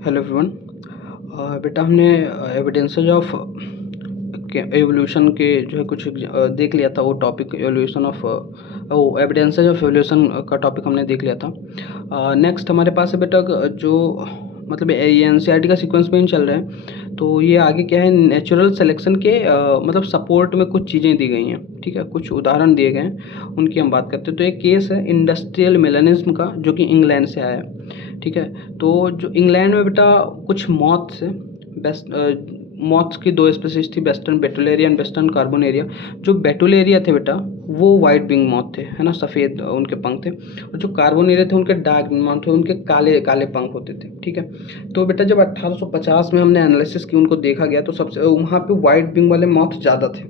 Hello everyone. बेटा हमने evidences of evolution के जो है कुछ देख लिया था। वो टॉपिक एवोल्यूशन ऑफ वो एविडेंसेस ऑफ एवोल्यूशन का टॉपिक हमने देख लिया था। नेक्स्ट हमारे पास है बेटा जो मतलब ये एनसीईआरटी का सीक्वेंस में ही चल रहा है। तो ये आगे क्या है, नेचुरल सिलेक्शन के मतलब सपोर्ट में कुछ चीज़ें दी गई हैं, ठीक है, कुछ उदाहरण दिए गए हैं, उनकी हम बात करते हैं। तो एक केस है इंडस्ट्रियल मेलानिज्म का, जो कि इंग्लैंड से आया है, ठीक है। तो जो इंग्लैंड में बेटा कुछ मॉथ्स है, मॉथ्स की दो स्पीसीज थी, वेस्टर्न बेटुलेरिया एंड वेस्टर्न कार्बोनेरिया। जो बेटुलेरिया थे बेटा वो वाइट विंग मॉथ थे, है ना, सफ़ेद उनके पंख थे। और जो कार्बोनेरिया थे उनके डार्क विंग मॉथ थे, उनके काले काले पंख होते थे, ठीक है। तो बेटा जब 1850 में हमने एनालिसिस की, उनको देखा गया, तो सबसे वहाँ पे वाइट विंग वाले मॉथ ज़्यादा थे,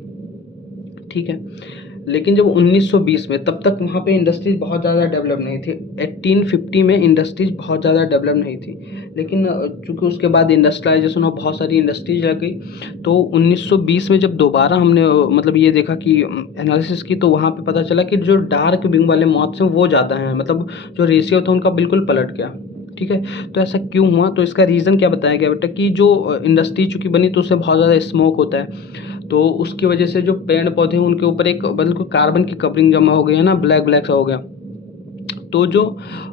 ठीक है। लेकिन जब 1920 में, तब तक वहाँ पे इंडस्ट्रीज बहुत ज़्यादा डेवलप नहीं थी। 1850 में इंडस्ट्रीज बहुत ज़्यादा डेवलप नहीं थी, लेकिन चूँकि उसके बाद इंडस्ट्रियलाइजेशन और बहुत सारी इंडस्ट्रीज लग गई, तो 1920 में जब दोबारा हमने मतलब ये देखा कि एनालिसिस की, तो वहाँ पे पता चला कि जो डार्क विंग वाले मॉथ्स हैं वो ज़्यादा हैं, मतलब जो रेशियो था उनका बिल्कुल पलट गया, ठीक है। तो ऐसा क्यों हुआ? तो इसका रीज़न क्या बताया गया बेटा कि जो इंडस्ट्री चूँकि बनी तो उससे बहुत ज़्यादा स्मोक होता है, तो उसकी वजह से जो पेड़ पौधे हैं उनके ऊपर एक बिल्कुल कार्बन की कवरिंग जमा हो गई है ना, ब्लैक ब्लैक सा हो गया। तो जो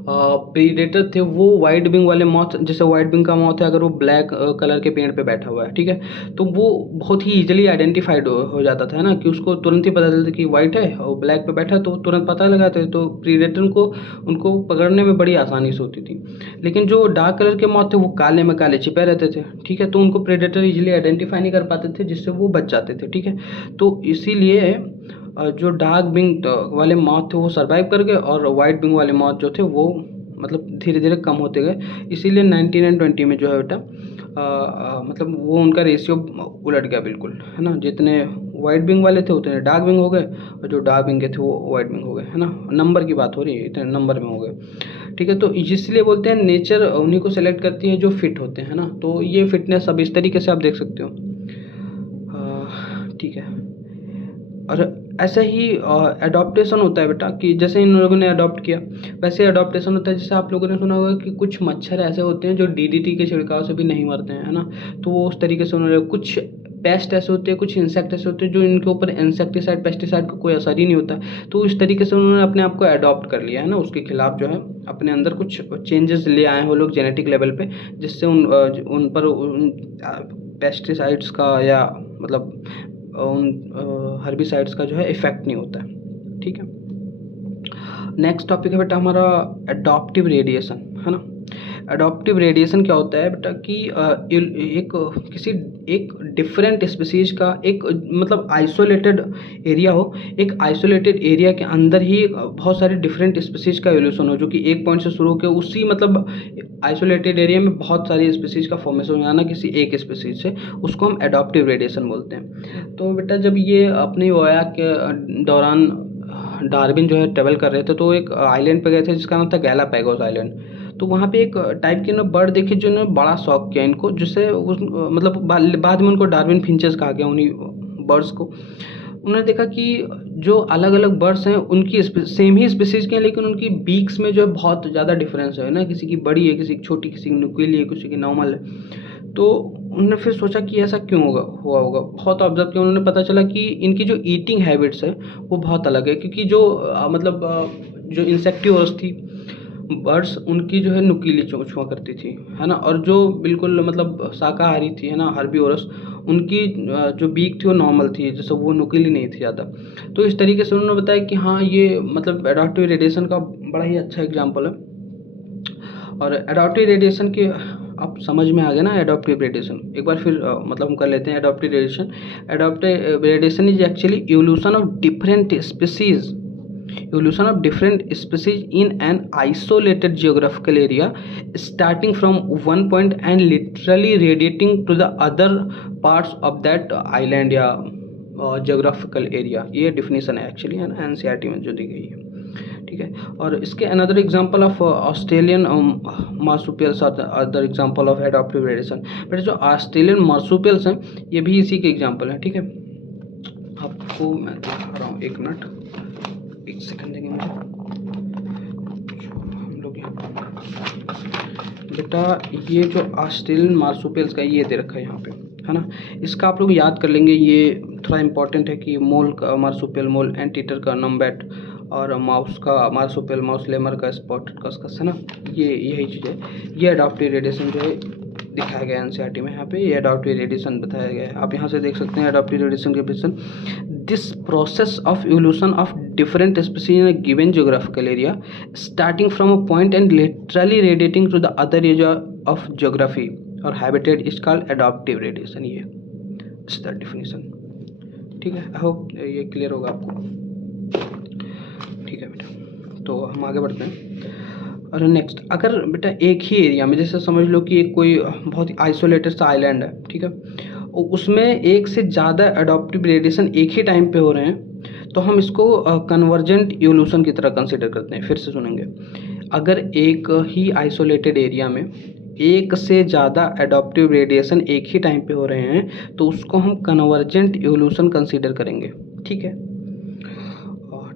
प्रीडेटर थे वो वाइट विंग वाले मॉथ, जैसे वाइट विंग का मॉथ है, अगर वो ब्लैक कलर के पेड़ पे बैठा हुआ है, ठीक है, तो वो बहुत ही इजीली आइडेंटिफाइड हो जाता था, है ना, कि उसको तुरंत ही पता चलता कि वाइट है और ब्लैक पे बैठा है, तो तुरंत पता लगाते थे। तो प्रीडेटर को उनको पकड़ने में बड़ी आसानी से होती थी। लेकिन जो डार्क कलर के मॉथ थे वो काले में काले छिपे रहते थे, ठीक है, तो उनको प्रेडेटर इजीली आइडेंटिफाई नहीं कर पाते थे, जिससे वो बच जाते थे, ठीक है। तो इसीलिए जो डार्क विंग वाले मॉथ थे वो सर्वाइव कर गए, और वाइट विंग वाले मॉथ जो थे वो मतलब धीरे धीरे कम होते गए। इसीलिए 1920 में जो है बेटा मतलब वो उनका रेशियो उलट गया बिल्कुल, है ना। जितने वाइट विंग वाले थे उतने डार्क विंग हो गए, और जो डार्क विंग के थे वो वाइट विंग हो गए, है ना। नंबर की बात हो रही है, इतने नंबर में हो गए, ठीक है। तो इसलिए बोलते हैं नेचर उन्हीं को सेलेक्ट करती है जो फिट होते हैं, ना। तो ये फिटनेस अब इस तरीके से आप देख सकते हो, ठीक है। और ऐसा ही एडॉप्टेशन होता है बेटा, कि जैसे इन लोगों ने अडॉप्ट किया, वैसे एडॉप्टेशन होता है। जैसे आप लोगों ने सुना होगा कि कुछ मच्छर ऐसे होते हैं जो डीडीटी के छिड़काव से भी नहीं मरते हैं, है ना। तो वो उस तरीके से उन्होंने, कुछ पेस्ट ऐसे होते हैं, कुछ इंसेक्ट ऐसे होते हैं जो इनके ऊपर इंसेक्टिसाइड पेस्टिसाइड का कोई असर ही नहीं होता। तो इस तरीके से उन्होंने अपने आप को अडॉप्ट कर लिया, है ना, उसके खिलाफ जो है अपने अंदर कुछ चेंजेस ले आए हैं वो लोग जेनेटिक लेवल पे, जिससे उन पर पेस्टिसाइड्स का या मतलब उन हर्बिसाइड्स का जो है इफेक्ट नहीं होता है, ठीक है। नेक्स्ट टॉपिक है बेटा हमारा एडॉप्टिव रेडिएशन, है ना। एडॉप्टिव रेडिएशन क्या होता है बेटा कि एक डिफरेंट स्पीसीज का एक मतलब आइसोलेटेड एरिया हो, एक आइसोलेटेड एरिया के अंदर ही बहुत सारे डिफरेंट स्पीसीज का एवोल्यूशन हो, जो कि एक पॉइंट से शुरू होकर उसी मतलब आइसोलेटेड एरिया में बहुत सारी स्पीसीज का फॉर्मेशन हो जाना किसी एक स्पीसीज से, उसको हम एडॉप्टिव रेडिएशन बोलते हैं। तो बेटा जब ये अपनी ओया के दौरान डार्विन जो है ट्रेवल कर रहे थे, तो एक आइलैंड पे गए थे जिसका नाम था गैलापैगोस आइलैंड। तो वहाँ पे एक टाइप के ना बर्ड देखे जो ने बड़ा शौक किया इनको, जिससे उस मतलब बाद में उनको डार्विन फिंचेस कहा गया उन्हीं बर्ड्स को। उन्होंने देखा कि जो अलग अलग बर्ड्स हैं उनकी सेम ही स्पीसीज के हैं, लेकिन उनकी बीक्स में जो है बहुत ज़्यादा डिफरेंस है ना, किसी की बड़ी है, किसी की छोटी, किसी की नुकीली है, किसी की नॉर्मल है। तो उन्होंने फिर सोचा कि ऐसा क्यों हुआ होगा। बहुत ऑब्जर्व किया उन्होंने, पता चला कि इनकी जो ईटिंग हैबिट्स है वो बहुत अलग है, क्योंकि जो जो इंसेक्टिवर्स थी बर्ड्स, उनकी जो है नुकीली चोंच हुआ करती थी, है ना। और जो बिल्कुल मतलब शाकाहारी थी, है ना, हर्बीवोरस, उनकी जो बीक थी वो नॉर्मल थी, जैसे वो नुकीली नहीं थी ज़्यादा। तो इस तरीके से उन्होंने बताया कि हाँ ये मतलब एडॉप्टिव रेडिएशन का बड़ा ही अच्छा एग्जाम्पल है। और एडॉप्टिव रेडिएशन के आप समझ में आ गया ना, एडॉप्टिव रेडिएशन एक बार फिर मतलब हम कर लेते हैं। Adaptive radiation, adaptive radiation is actually evolution of different species, evolution of different species in an isolated geographical area starting from one point and literally radiating to the other parts of that island या geographical area। ये definition है actually, है ना, NCERT में जो दी गई है, ठीक है। और इसके another example of Australian marsupials are other example of adaptive radiation. But जो ऑस्ट्रेलियन मार्सुपियल्स हैं ये भी इसी के एग्जांपल हैं, ठीक है। आपको मैं दिखा रहा हूँ, एक मिनट, एक सेकंड देंगे मुझे। जो हम लोग यहाँ बेटा ये जो ऑस्ट्रेलियन मार्सुपियल्स का ये दे रखा है यहाँ पे, है ना, इसका आप लोग याद कर लेंगे। ये थोड़ा इंपॉर्टेंट है कि मोल का मार्सुपियल, मोल एंटीटर का नम्बैट, और माउस का मार्सुपियल, माउस लेमर का स्पॉटेड कस्कस, है ना, ये यही चीज़ है। ये अडॉप्टिव रेडिएशन जो है दिखाया गया एनसीईआरटी में, यहाँ पे ये अडॉप्टिव रेडिएशन बताया गया है। आप यहाँ से देख सकते हैं अडॉप्टिव रेडिएशन के question. This process of evolution of different species in a given geographical area starting from a point and laterally radiating to the other area of geography और habitat is called adaptive radiation. ये is the definition. ठीक है, I hope ये clear होगा आपको। ठीक है बेटा, तो हम आगे बढ़ते हैं। और नेक्स्ट, अगर बेटा एक ही एरिया में, जैसे समझ लो कि एक कोई बहुत ही आइसोलेटेड सा आइलैंड है, ठीक है, उसमें एक से ज़्यादा अडॉप्टिव रेडिएशन एक ही टाइम पे हो रहे हैं, तो हम इसको कन्वर्जेंट इवोल्यूशन की तरह कंसिडर करते हैं। फिर से सुनेंगे, अगर एक ही आइसोलेटेड एरिया में एक से ज़्यादा अडॉप्टिव रेडिएशन एक ही टाइम पे हो रहे हैं, तो उसको हम कन्वर्जेंट इवोल्यूशन कंसिडर करेंगे। ठीक है,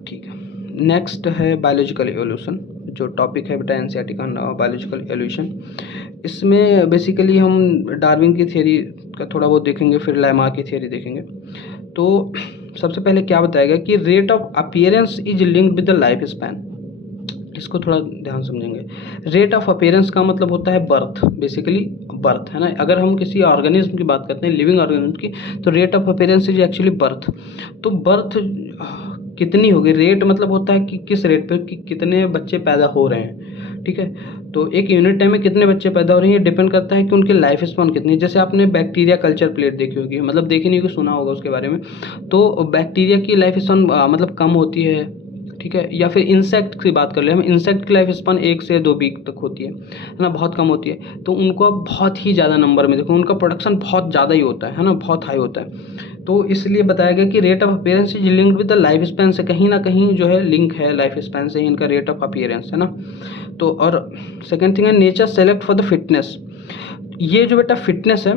ठीक है। नेक्स्ट है बायोलॉजिकल इवोल्यूशन, जो टॉपिक है बेटा एनसीईआरटी का, बायोलॉजिकल इवोल्यूशन। इसमें बेसिकली हम डार्विन की थियरी का थोड़ा बहुत देखेंगे, फिर लैमार्क की थियरी देखेंगे। तो सबसे पहले क्या बताएगा कि rate of appearance is linked with the life span. इसको थोड़ा ध्यान समझेंगे। रेट ऑफ अपीयरेंस का मतलब होता है बर्थ, बेसिकली बर्थ, है ना। अगर हम किसी ऑर्गेनिज्म की बात करते हैं, लिविंग ऑर्गेनिज्म की, तो rate of appearance is actually birth. तो बर्थ कितनी होगी, रेट मतलब होता है कि किस रेट पे कि कितने बच्चे पैदा हो रहे हैं। ठीक है, तो एक यूनिट टाइम में कितने बच्चे पैदा हो रहे हैं, ये डिपेंड करता है कि उनके लाइफ स्पैन कितनी है। जैसे आपने बैक्टीरिया कल्चर प्लेट देखी होगी, मतलब देखी नहीं होगी, सुना होगा उसके बारे में। तो बैक्टीरिया की लाइफ स्पैन मतलब कम होती है, ठीक है। या फिर इंसेक्ट की बात कर ले हम, इंसेक्ट की लाइफ स्पैन 1 से 2 वीक तक होती है ना, बहुत कम होती है। तो उनको बहुत ही ज़्यादा नंबर में देखो, उनका प्रोडक्शन बहुत ज़्यादा ही होता है ना, बहुत हाई होता है। तो इसलिए बताया गया कि rate of appearance is linked with the life span से, कहीं ना कहीं जो है लिंक है लाइफ स्पैन से ही इनका रेट ऑफ अपीयरेंस, है ना। तो और सेकेंड थिंग है nature select for the fitness. ये जो बेटा फिटनेस है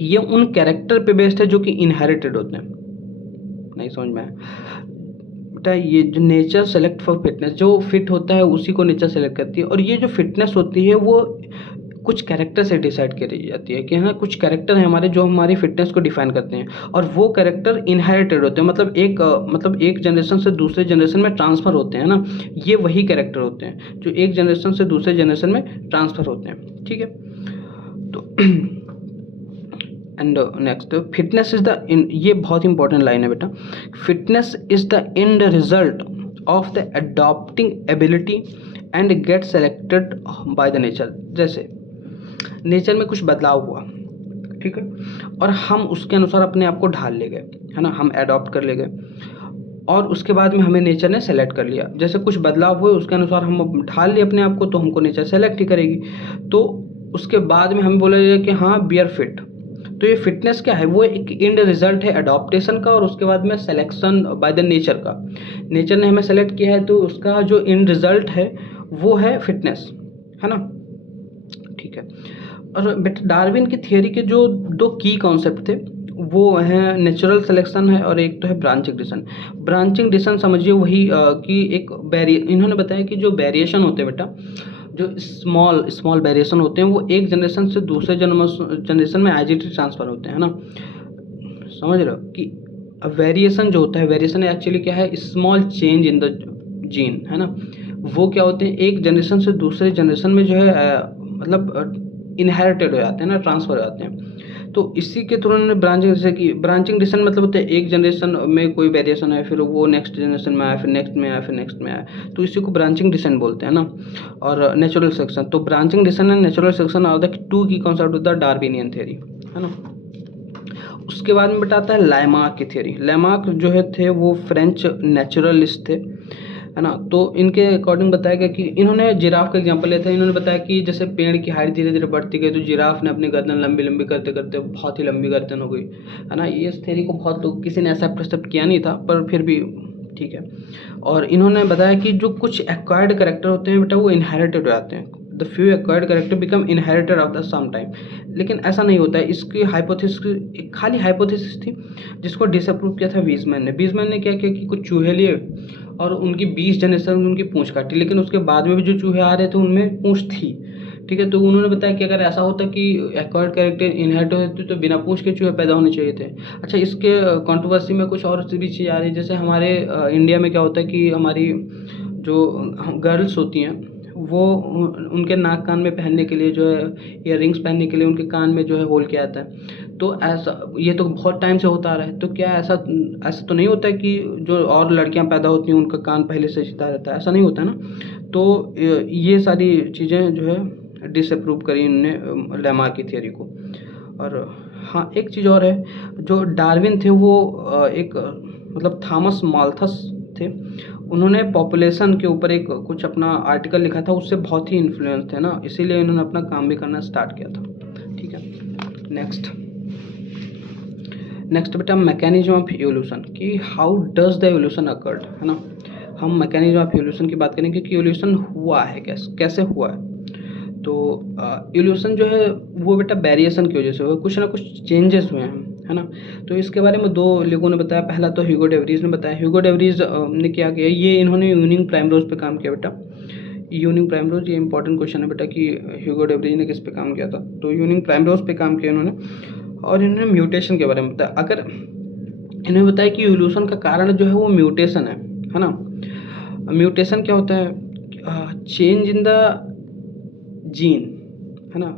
ये उन कैरेक्टर पे बेस्ड है जो कि इनहेरिटेड होते हैं। नहीं समझ में आया बेटा, ये जो नेचर सेलेक्ट फॉर फिटनेस, जो फिट होता है उसी को नेचर सेलेक्ट करती है। और ये जो फिटनेस होती है वो कुछ कैरेक्टर से डिसाइड करी जाती है कि है ना, कुछ कैरेक्टर हैं हमारे जो हमारी फिटनेस को डिफाइन करते हैं, और वो कैरेक्टर इनहेरिटेड होते हैं, मतलब एक जनरेशन से दूसरे जनरेशन में ट्रांसफ़र होते हैं ना। ये वही कैरेक्टर होते हैं जो एक जनरेशन से दूसरे जनरेशन में ट्रांसफ़र होते हैं। ठीक है, तो and next, fitness is the, ये बहुत इंपॉर्टेंट लाइन है बेटा, fitness is the end result of the adopting ability and get selected by the nature. जैसे नेचर में कुछ बदलाव हुआ, ठीक है, और हम उसके अनुसार अपने आप को ढाल ले गए, है ना, हम अडॉप्ट कर ले गए, और उसके बाद में हमें नेचर ने सेलेक्ट कर लिया। जैसे कुछ बदलाव हुए उसके अनुसार हम ढाल लिए अपने आप को, तो हमको नेचर सेलेक्ट ही करेगी। तो उसके बाद में हमें बोला जाएगा कि हाँ वी आर फिट। तो ये फिटनेस क्या है, वो एक एंड रिजल्ट है अडॉप्टेशन का, और उसके बाद में सिलेक्शन बाय द नेचर का। नेचर ने हमें सेलेक्ट किया है, तो उसका जो एंड रिजल्ट है वो है फिटनेस, है ना। ठीक है, और बेटा डार्विन की थियरी के जो 2 की कॉन्सेप्ट थे वो हैं नेचुरल सिलेक्शन है, और एक तो है ब्रांचिंग डिसीजन। ब्रांचिंग डिसीजन समझिए वही कि एक इन्होंने बताया कि जो वेरिएशन होते हैं बेटा, जो स्मॉल वेरिएशन होते हैं, वो एक जनरेशन से दूसरे जनरेशन में आइडेंटिटी ट्रांसफ़र होते हैं, है ना। समझ रहे हो कि वेरिएशन जो होता है, वेरिएशन एक्चुअली क्या है, small change in the gene, है ना। वो क्या होते हैं, एक जनरेशन से दूसरे जनरेशन में जो है मतलब इनहेरिटेड हो जाते हैं ना, ट्रांसफ़र हो जाते हैं। तो इसी के थ्रू उन्होंने ब्रांचिंग, जैसे कि ब्रांचिंग डिसीजन मतलब होता है एक जनरेशन में कोई वेरिएशन है, फिर वो नेक्स्ट जनरेशन में आया, फिर नेक्स्ट में आया, फिर नेक्स्ट में आया, तो इसी को ब्रांचिंग डिसीजन बोलते हैं ना। और नेचुरल सेलेक्शन, तो branching decision and natural selection are the 2 की concept of the Darwinian theory, है ना। उसके बाद में बताता है लैमार्क की थ्योरी। लैमार्क जो है थे वो फ्रेंच नेचुरलिस्ट थे, है ना। तो इनके अकॉर्डिंग बताया गया कि इन्होंने जिराफ का एग्जांपल लिया था। इन्होंने बताया कि जैसे पेड़ की हाइट धीरे धीरे बढ़ती गई, तो जिराफ ने अपनी गर्दन लंबी लंबी करते करते बहुत ही लंबी गर्दन हो गई, है ना। ये इस थ्योरी को बहुत लोग, किसी ने एक्सेप्ट किया नहीं था, पर फिर भी ठीक है। और इन्होंने बताया कि जो कुछ एक्वायर्ड कैरेक्टर होते हैं बेटा वो इनहेरिटेड हो जाते हैं, the few acquired character become inherited of the some time. लेकिन ऐसा नहीं होता है। इसकी हाइपोथेसिस, खाली हाइपोथेसिस थी जिसको डिसअप्रूव किया था वीजमैन ने। वीजमैन ने क्या किया कि कुछ चूहे लिए और उनकी 20 जनरेशन उनकी पूँछ काटी, लेकिन उसके बाद में भी जो चूहे आ रहे थे उनमें पूँछ थी, ठीक है। तो उन्होंने बताया कि अगर ऐसा होता कि एक्वायर्ड कैरेक्टर इनहेरिट होते तो बिना पूंछ के चूहे पैदा होने चाहिए थे। अच्छा, इसके कंट्रोवर्सी में कुछ और भी चीज़ आ रही है, जैसे हमारे इंडिया में क्या होता है कि हमारी जो गर्ल्स होती हैं वो उनके नाक कान में पहनने के लिए जो है ईयररिंग्स पहनने के लिए उनके कान में जो है होल किया जाता है। तो ऐसा ये तो बहुत टाइम से होता आ रहा है, तो क्या ऐसा ऐसा तो नहीं होता है कि जो और लड़कियां पैदा होती हैं उनका कान पहले से सीधा रहता है, ऐसा नहीं होता है ना। तो ये सारी चीज़ें जो है डिसअप्रूव करी उन्होंने लेमा की थियरी को। और हाँ, एक चीज़ और है, जो डार्विन थे वो एक मतलब थॉमस माल्थस थे, उन्होंने पॉपुलेशन के ऊपर एक कुछ अपना आर्टिकल लिखा था, उससे बहुत ही इन्फ्लुएंस थे ना, इसीलिए इन्होंने अपना काम भी करना स्टार्ट किया था। ठीक है, नेक्स्ट बेटा मैकेनिज्म ऑफ इवोल्यूशन, कि how does the evolution occurred, है ना। हम मैकेनिज्म ऑफ इवोल्यूशन की बात करेंगे कि इवोल्यूशन हुआ है कैसे हुआ है। तो इवोल्यूशन जो है वो बेटा वेरिएशन की वजह से हुआ, कुछ ना कुछ चेंजेस हुए हैं, है ना। तो इसके बारे में दो लोगों ने बताया, पहला तो ह्यूगो डे वरीज ने बताया। ह्यूगो डे वरीज ने क्या किया, ये इन्होंने यूनिंग प्राइमरोज पे काम किया बेटा। यूनिंग प्राइमरोज, ये इंपॉर्टेंट क्वेश्चन है बेटा कि ह्यूगो डे वरीज ने किस पे काम किया था। तो यूनिंग प्राइमरोज पे काम किया इन्होंने, और इन्होंने म्यूटेशन के बारे में बताया। अगर इन्होंने बताया कि इवोल्यूशन का कारण जो है वो म्यूटेशन है ना। म्यूटेशन क्या होता है, चेंज इन द जीन, है ना,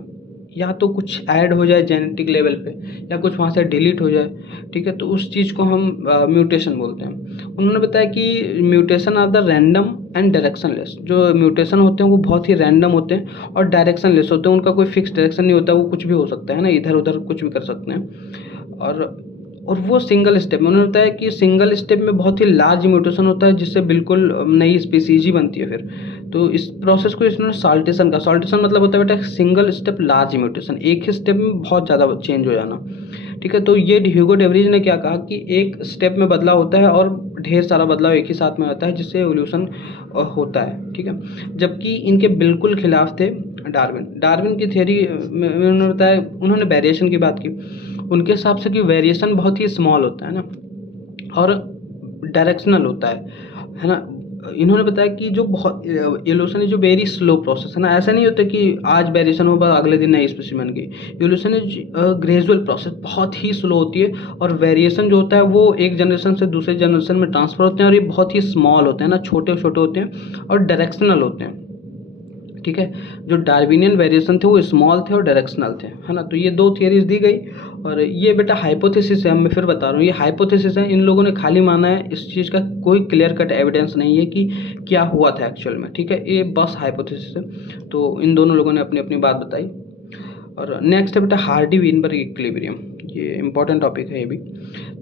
या तो कुछ ऐड हो जाए जेनेटिक लेवल पे या कुछ वहाँ से डिलीट हो जाए, ठीक है, तो उस चीज़ को हम म्यूटेशन बोलते हैं। उन्होंने बताया कि mutation are the random and directionless, जो म्यूटेशन होते हैं वो बहुत ही रैंडम होते हैं और डायरेक्शनलेस होते हैं, उनका कोई फिक्स डायरेक्शन नहीं होता, वो कुछ भी हो सकता है ना, इधर उधर कुछ भी कर सकते हैं। और वो सिंगल स्टेप में, उन्होंने बताया कि सिंगल स्टेप में बहुत ही लार्ज म्यूटेशन होता है जिससे बिल्कुल नई स्पीसीज ही बनती है फिर। तो इस प्रोसेस को इसने साल्टेशन का, साल्टेशन मतलब होता है बेटा सिंगल स्टेप लार्ज म्यूटेशन, एक ही स्टेप में बहुत ज़्यादा चेंज हो जाना, ठीक है। तो ये ह्यूगो डे वरीज ने क्या कहा कि एक स्टेप में बदलाव होता है और ढेर सारा बदलाव एक ही साथ में होता है जिससे एवोल्यूशन होता है, ठीक है। जबकि इनके बिल्कुल खिलाफ थे डार्विन की थियरी में उन्होंने बताया, उन्होंने वेरिएशन की बात की, उनके हिसाब से कि वेरिएशन बहुत ही स्मॉल होता है ना और डायरेक्शनल होता है ना। इन्होंने बताया कि जो बहुत एवोल्यूशन इज जो वेरी स्लो प्रोसेस है ना, ऐसा नहीं होता कि आज वेरिएशन होगा अगले दिन नई स्पीशीज बन गई। एवोल्यूशन इज ग्रेजुअल प्रोसेस, बहुत ही स्लो होती है, और वेरिएशन जो होता है वो एक जनरेशन से दूसरे जनरेशन में ट्रांसफर होते हैं, और ये बहुत ही स्मॉल होते हैं ना, छोटे छोटे होते हैं और डायरेक्शनल होते हैं, ठीक है। जो डार्विनियन वेरिएशन थे वो स्मॉल थे और डायरेक्शनल थे, है ना। तो ये दो थियरीज दी गई, और ये बेटा हाइपोथेसिस है, मैं फिर बता रहा हूँ ये हाइपोथेसिस है, इन लोगों ने खाली माना है, इस चीज़ का कोई क्लियर कट एविडेंस नहीं है कि क्या हुआ था एक्चुअल में, ठीक है, ये बस हाइपोथेसिस है। तो इन दोनों लोगों ने अपनी अपनी बात बताई। और नेक्स्ट है बेटा हार्डी वीनबर्ग इक्विलिब्रियम, ये इंपॉर्टेंट टॉपिक है ये भी।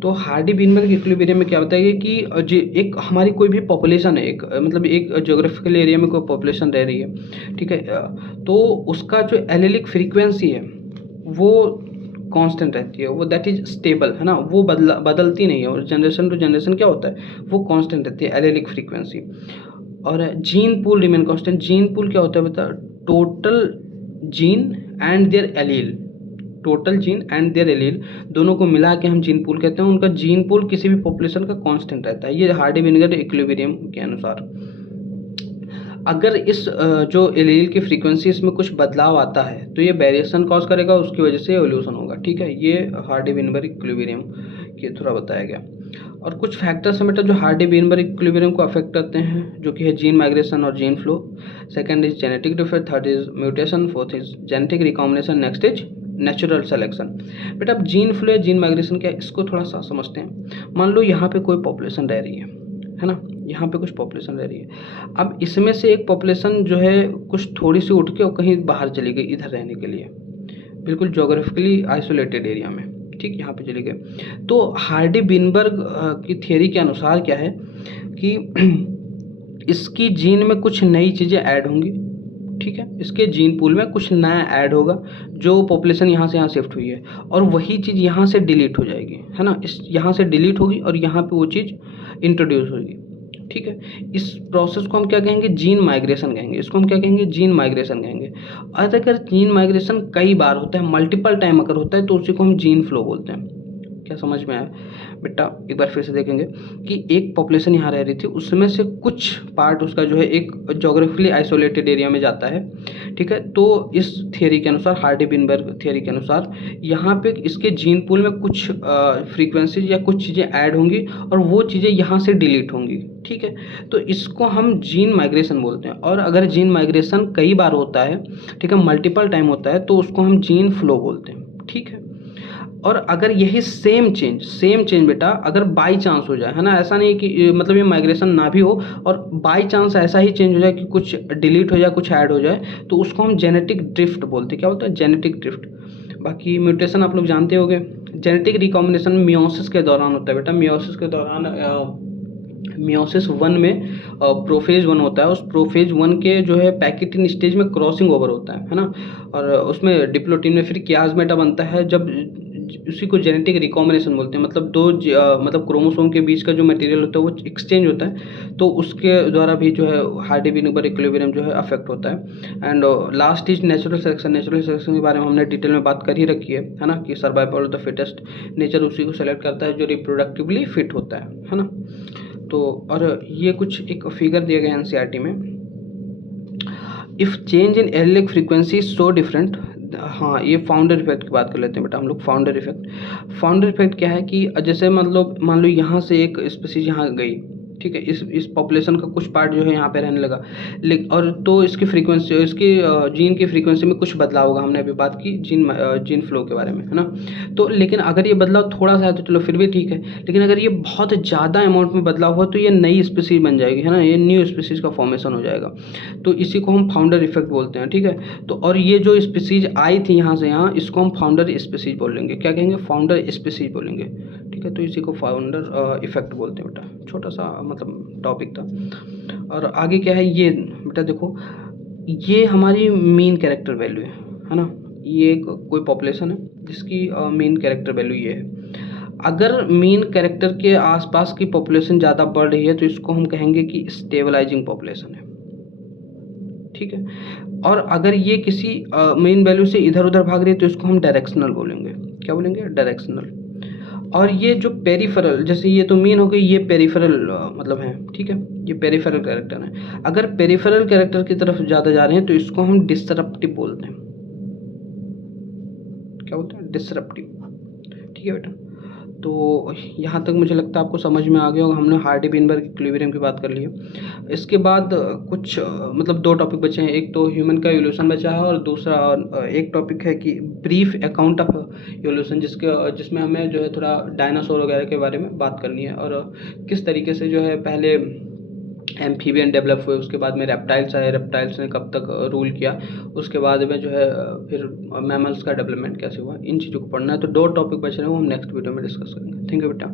तो हार्डी वीनबर्ग इक्विलिब्रियम में क्या बताया कि जो एक हमारी कोई भी पॉपुलेशन है, एक मतलब एक ज्योग्राफिकल एरिया में कोई पॉपुलेशन रह रही है, ठीक है, तो उसका जो एलेलिक फ्रीक्वेंसी है वो कांस्टेंट रहती है, वो दैट इज स्टेबल, है ना, वो बदलती नहीं है, और जनरेशन टू जनरेशन क्या होता है वो कांस्टेंट रहती है एलेलिक फ्रीक्वेंसी। और gene pool remain constant, gene pool क्या होता है बता, total gene and their allele, total gene and their allele दोनों को मिला के हम जीन पूल कहते हैं, उनका जीन पूल किसी भी पॉपुलेशन का कांस्टेंट रहता है, ये हार्डी वीनबर्ग इक्विलिब्रियम के अनुसार। अगर इस जो एलील की फ्रीक्वेंसी इसमें कुछ बदलाव आता है तो ये वेरिएशन कॉज करेगा, उसकी वजह से एवोल्यूशन होगा, ठीक है। ये हार्डी वीनबर्ग इक्विलिब्रियम के थोड़ा बताया गया। और कुछ फैक्टर्स हैं बेटा जो हार्डी वीनबर्ग इक्विलिब्रियम को अफेक्ट करते हैं, जो कि है जीन माइग्रेशन और gene flow, second is genetic difference, third is mutation, fourth is genetic recombination, next is natural selection. बेटा अब जीन फ्लो या जीन माइग्रेशन क्या है इसको थोड़ा सा समझते हैं। मान लो यहाँ पे कोई पॉपुलेशन रह रही है ना, यहाँ पे कुछ पॉपुलेशन रह रही है, अब इसमें से एक पॉपुलेशन जो है कुछ थोड़ी सी उठ के कहीं बाहर चली गई इधर रहने के लिए, बिल्कुल ज्योग्राफिकली आइसोलेटेड एरिया में, ठीक, यहाँ पे चले गए। तो हार्डी वीनबर्ग की थियरी के अनुसार क्या है कि इसकी जीन में कुछ नई चीज़ें ऐड होंगी, ठीक है, इसके जीन पूल में कुछ नया ऐड होगा, जो पॉपुलेशन यहाँ से यहाँ शिफ्ट हुई है, और वही चीज़ यहाँ से डिलीट हो जाएगी, है ना, इस यहाँ से डिलीट होगी और यहाँ पे वो चीज़ इंट्रोड्यूस होगी, ठीक है। इस प्रोसेस को हम क्या कहेंगे, जीन माइग्रेशन कहेंगे, इसको हम क्या कहेंगे, जीन माइग्रेशन कहेंगे। और अगर जीन माइग्रेशन कई बार होता है, मल्टीपल टाइम अगर होता है तो उसी को हम जीन फ्लो बोलते हैं, क्या समझ में आया बेटा? एक बार फिर से देखेंगे कि एक पॉपुलेशन यहाँ रह रही थी, उसमें से कुछ पार्ट उसका जो है एक ज्योग्राफिकली आइसोलेटेड एरिया में जाता है, ठीक है। तो इस थियरी के अनुसार, हार्डी-विनबर्ग थियरी के अनुसार, यहाँ पे इसके जीन पूल में कुछ फ्रीक्वेंसीज या कुछ चीज़ें ऐड होंगी और वो चीज़ें यहाँ से डिलीट होंगी, ठीक है। तो इसको हम जीन माइग्रेशन बोलते हैं। और अगर जीन माइग्रेशन कई बार होता है, ठीक है, मल्टीपल टाइम होता है, तो उसको हम जीन फ्लो बोलते हैं, ठीक है। और अगर यही सेम चेंज बेटा अगर बाई चांस हो जाए, है ना, ऐसा नहीं कि मतलब ये माइग्रेशन ना भी हो और बाई चांस ऐसा ही चेंज हो जाए कि कुछ डिलीट हो जाए, कुछ ऐड हो जाए, तो उसको हम जेनेटिक ड्रिफ्ट बोलते हैं। क्या बोलते हैं? Genetic drift. बाकी म्यूटेशन आप लोग जानते होंगे, जेनेटिक रिकॉम्बिनेशन मियोसिस के दौरान होता है बेटा। मियोसिस के दौरान मियोसिस 1 में प्रोफेज 1 होता है, उस प्रोफेज 1 के जो है पैकेटिन स्टेज में क्रॉसिंग ओवर होता है ना, और उसमें डिप्लोटीन में फिर कियास्मेटा बनता है। जब उसी को जेनेटिक रिकॉम्बिनेशन बोलते हैं, मतलब मतलब क्रोमोसोम के बीच का जो मटेरियल होता है वो एक्सचेंज होता है, तो उसके द्वारा भी जो है हार्डी-विनबर्ग इक्विलिब्रियम जो है अफेक्ट होता है। And last is natural selection. Natural selection के बारे में हमने डिटेल में बात कर ही रखी है ना, कि survival of the fittest, nature उसी को सेलेक्ट करता है जो रिप्रोडक्टिवली फिट होता है ना। तो और ये कुछ एक फिगर दिया गया है एनसीईआरटी में, if change in allelic frequency so different. हाँ, ये फाउंडर इफेक्ट की बात कर लेते हैं बेटा हम लोग। फाउंडर इफेक्ट क्या है कि जैसे मतलब मान लो यहाँ से एक स्पीसीज यहाँ गई, ठीक है, इस पॉपुलेशन का कुछ पार्ट जो है यहाँ पे रहने लगा, और तो इसकी फ्रीक्वेंसी, इसकी जीन की फ्रीक्वेंसी में कुछ बदलाव होगा। हमने अभी बात की जीन फ्लो के बारे में, है ना। तो लेकिन अगर ये बदलाव थोड़ा सा है तो चलो फिर भी ठीक है, लेकिन अगर ये बहुत ज़्यादा अमाउंट में बदलाव हो तो ये नई स्पीसीज बन जाएगी, है ना, ये न्यू स्पीसीज का फॉर्मेशन हो जाएगा। तो इसी को हम फाउंडर इफेक्ट बोलते हैं, ठीक है। तो और ये जो स्पीसीज आई थी यहाँ से यहाँ, इसको हम फाउंडर स्पीसीज बोलेंगे। क्या कहेंगे? फाउंडर स्पीसीज बोलेंगे, ठीक है। तो इसी को फाउंडर इफेक्ट बोलते हैं बेटा। छोटा सा मतलब टॉपिक था। और आगे क्या है ये बेटा देखो, ये हमारी मीन कैरेक्टर वैल्यू है ना। ये एक कोई पॉपुलेशन है जिसकी मीन कैरेक्टर वैल्यू ये है। अगर मीन कैरेक्टर के आसपास की पॉपुलेशन ज़्यादा बढ़ रही है तो इसको हम कहेंगे कि स्टेबलाइजिंग पॉपुलेशन है, ठीक है। और अगर ये किसी मेन वैल्यू से इधर उधर भाग रही है तो इसको हम डायरेक्शनल बोलेंगे। क्या बोलेंगे? डायरेक्शनल। और ये जो पेरिफेरल, जैसे ये तो मीन हो गई, ये पेरिफेरल मतलब है, ठीक है, ये पेरिफेरल कैरेक्टर है। अगर पेरिफेरल कैरेक्टर की तरफ ज़्यादा जा रहे हैं तो इसको हम डिसरप्टिव बोलते हैं। क्या बोलते हैं? डिसरप्टिव, ठीक है बेटा। तो यहाँ तक मुझे लगता है आपको समझ में आ गया होगा। हमने हार्डी-विनबर्ग इक्विलिब्रियम की बात कर ली है। इसके बाद कुछ मतलब 2 टॉपिक बचे हैं। एक तो ह्यूमन का इवोल्यूशन बचा है और दूसरा एक टॉपिक है कि ब्रीफ अकाउंट ऑफ इवोल्यूशन, जिसमें हमें जो है थोड़ा डायनासोर वगैरह के बारे में बात करनी है और किस तरीके से जो है पहले एम्फीबियन डेवलप हुए, उसके बाद में रेप्टाइल्स आए, रेप्टाइल्स ने कब तक रूल किया, उसके बाद में जो है फिर मैमल्स का डेवलपमेंट कैसे हुआ, इन चीज़ों को पढ़ना है। तो 2 टॉपिक बच रहे हैं, वो हम नेक्स्ट वीडियो में डिस्कस करेंगे। थैंक यू बेटा।